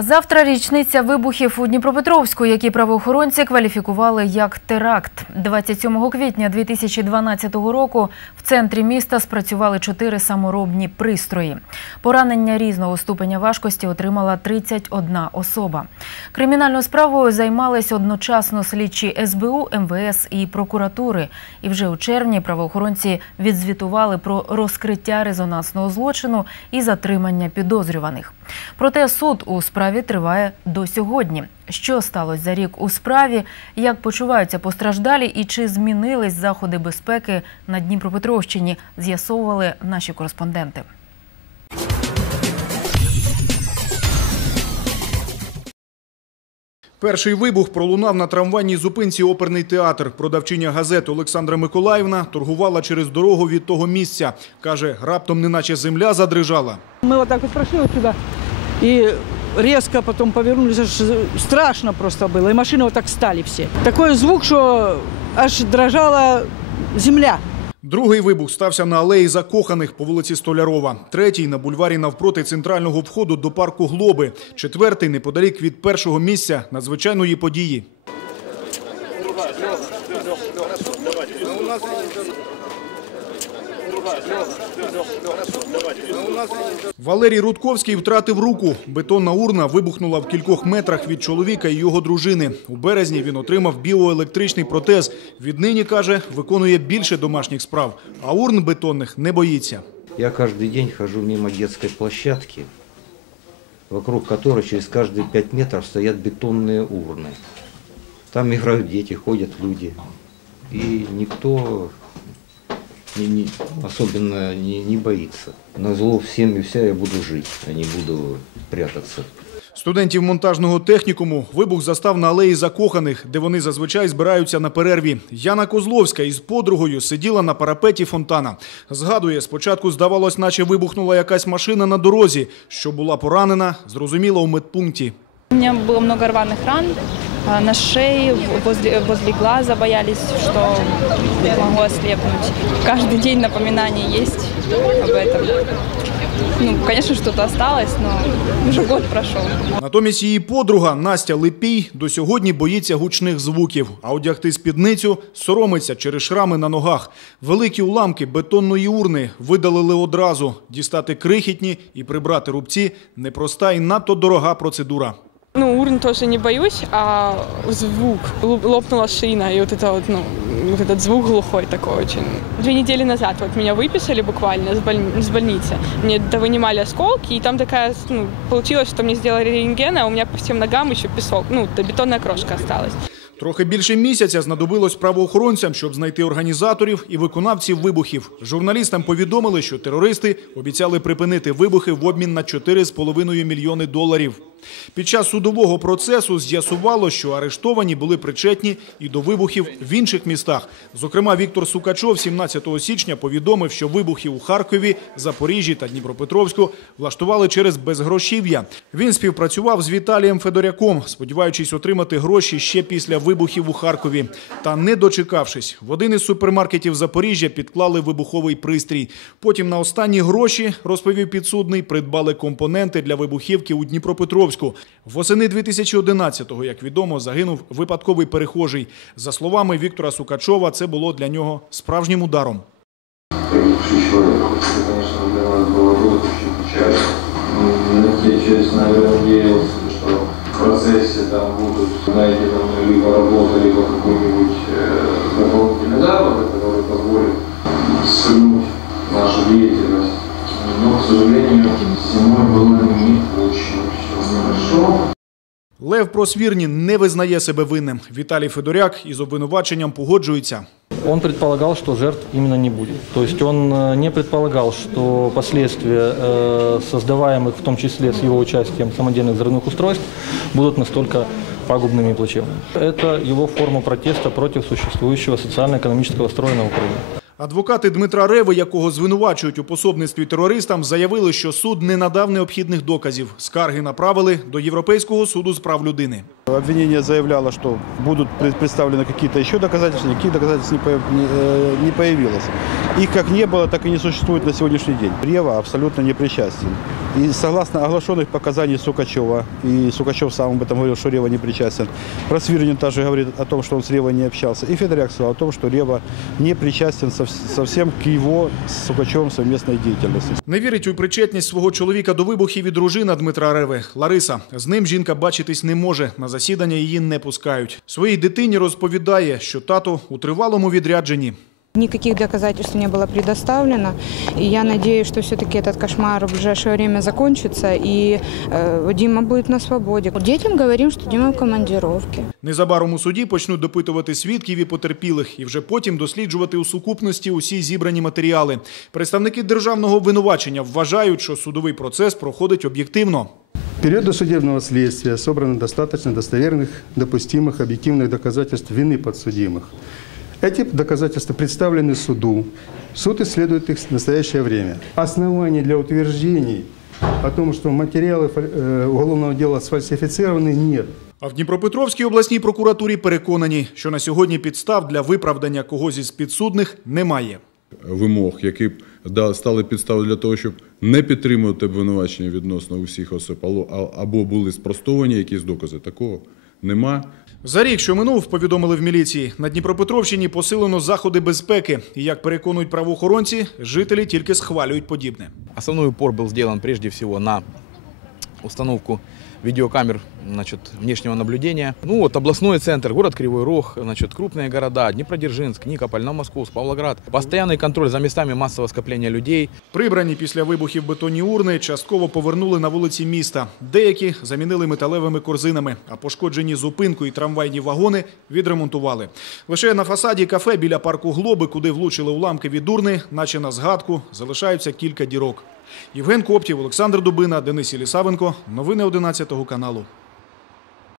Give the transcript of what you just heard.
Завтра річниця вибухів у Дніпропетровську, які правоохоронці кваліфікували як теракт. 27 квітня 2012 року в центрі міста спрацювали чотири саморобні пристрої. Поранення різного ступеня важкості отримала 31 особа. Кримінальною справою займались одночасно слідчі СБУ, МВС і прокуратури. І вже у червні правоохоронці відзвітували про розкриття резонансного злочину і затримання підозрюваних. Проте суд у справі триває до сьогодні. Що сталося за рік у справі, як почуваються постраждалі і чи змінились заходи безпеки на Дніпропетровщині, з'ясовували наші кореспонденти. Перший вибух пролунав на трамвайній зупинці оперний театр. Продавчиня газет Олександра Миколаївна торгувала через дорогу від того місця. Каже, раптом неначе земля задрижала. Мы вот так вот прошли вот сюда и резко потом повернулись, страшно просто было. И машины вот так стали все. Такой звук, что аж дрожала земля. Другий вибух стався на алеї закоханих по вулиці Столярова. Третій на бульварі навпроти центрального входу до парку Глоби. Четвертий неподалік від першого місця надзвичайної події. Валерій Рудковський втратив руку. Бетонна урна вибухнула в кількох метрах від чоловіка і його дружини. У березні він отримав біоелектричний протез. Віднині, каже, виконує більше домашніх справ, а урн бетонних не боїться. Я каждый день хожу мимо детской площадки, вокруг которой через каждые пять метров стоят бетонные урны. Там играют дети, ходят люди. И никто не- не- особенно не, не боится. На зло всем и вся я буду жить, а не буду прятаться. Студентів монтажного технікуму вибух застав на алеї закоханих, де вони зазвичай збираються на перерві. Яна Козловська із подругою сиділа на парапеті фонтана. Згадує, спочатку здавалось, наче вибухнула якась машина на дорозі, що була поранена, зрозуміло, у медпункті. У меня было много рваных ран на шее, возле, возле глаза боялись, что могу ослепнуть. Каждый день напоминание есть об этом. Ну, конечно, что-то осталось, но уже год прошел. Натомість її подруга Настя Липій до сьогодні боїться гучних звуків, а одягти спідницю соромиться через шрами на ногах. Великі уламки бетонної урни видалили одразу. Дістати крихітні і прибрати рубці непроста і надто дорога процедура Ну, урн тоже не боюсь, а звук. Лу- Лопнула шина, и вот это вот, ну, вот этот звук глухой такой очень. Две недели назад вот меня выписали буквально с, боль- с больницы. Мне довынимали осколки, и там такая, ну, получилось, что мне сделали рентген, а у меня по всем ногам еще песок, ну, да бетонная крошка осталась. Трохи більше місяця знадобилось правоохоронцям, щоб знайти організаторів і виконавців вибухів. Журналістам повідомили, що терористи обіцяли припинити вибухи в обмін на 4,5 мільйони доларів. Під час судового процесу з'ясувало, що арештовані були причетні і до вибухів в інших містах. Зокрема, Віктор Сукачов 17 січня повідомив, що вибухи у Харкові, Запоріжжі та Дніпропетровську влаштували через безгрошів'я. Він співпрацював з Віталієм Федоряком, сподіваючись отримати гроші ще після вибухів у Харкові. Та не дочекавшись, в один із супермаркетів Запоріжжя підклали вибуховий пристрій. Потім на останні гроші, розповів підсудний, придбали компоненти для вибухівки у Дніпропетровську. Восени 2011-го, як відомо, загинув випадковий перехожий. За словами Віктора Сукачова, це було для нього справжнім ударом. погибший человек. Это, конечно, для нас было бы очень печально. Ну, Я, честно говоря, надеялся, что в процессе там будут найдены либо работа, либо какой-нибудь Но, к сожалению, зимой было не очень все хорошо. Лев Просвірнін не визнає себе винним. Віталій Федоряк із обвинуваченням погоджується. Он предполагал, что жертв именно не будет. То есть он э, не предполагал, что последствия, э, создаваемых в том числе с его участием самодельных взрывных устройств, будут настолько пагубными и плачевными. Это его форма протеста против существующего социально-экономического строя на Украине. Адвокати Дмитра Реви, якого звинувачують у пособництві терористам, заявили, що суд не надав необхідних доказів. Скарги направили до Європейського суду з прав людини. Обвинение заявляло, что будут пред- представлены какие-то еще доказательства, никаких доказательств не, появ- не, э, не появилось. их как не было, так и не существует на сегодняшний день. Рева абсолютно не причастен. И согласно оглашенных показаний Сукачева, и Сукачев сам об этом говорил, что Рева не причастен, про Свирнин также говорит о том, что он с Ревой не общался, и Федоряк сказал о том, что Рева не причастен сов- совсем к его с Сукачевым совместной деятельности. Не вірить у причетність свого чоловіка до вибухів і дружина Дмитра Реви Лариса. З ним жінка бачитись не може. На засідання її не пускають. Своїй дитині розповідає, що тато у тривалому відрядженні. Никаких доказательств не было предоставлено. И я надеюсь, что все-таки этот кошмар в ближайшее время закончится, и э, Дима будет на свободе. Детям говорим, что Дима в командировке. Незабаром у суді почнуть допитувати свідків і потерпілих, і вже потім досліджувати у сукупності усі зібрані матеріали. Представники державного обвинувачення вважають, що судовий процес проходить об'єктивно. В период досудебного следствия собрано достаточно достоверных, допустимых, объективных доказательств вины подсудимых. Эти доказательства представлены суду. Суд исследует их в настоящее время. Оснований для утверждений о том, что материалы э, уголовного дела сфальсифицированы, нет. А в Дніпропетровській обласній прокуратурі переконані, що на сьогодні підстав для виправдання когось із підсудних немає. вимог, які б да- стали підставою для того, щоб не підтримувати обвинувачення відносно усіх осіб, алло- а- або були спростовані якісь докази. Такого нема. За рік, що минув, повідомили в міліції, на Дніпропетровщині посилено заходи безпеки. І як переконують правоохоронці, жителі тільки схвалюють подібне. Основний упор був сделан прежде всього на установку видеокамер значит, внешнего наблюдения. Ну вот областной центр, город Кривой Рог, значит, крупные города, Днепродзержинск, Никополь, Новомосковск, Павлоград. Постоянный контроль за местами массового скопления людей. Прибрані після вибухів бетонні урни частково повернули на вулиці міста. Деякі замінили металевими корзинами, а пошкоджені зупинку і трамвайні вагони відремонтували. Лише на фасаді кафе біля парку Глоби, куди влучили уламки від урни, наче на згадку, залишаються кілька дірок. Євген Коптів, Олександр Дубина, Денис Єлісавенко. Новини 11 каналу.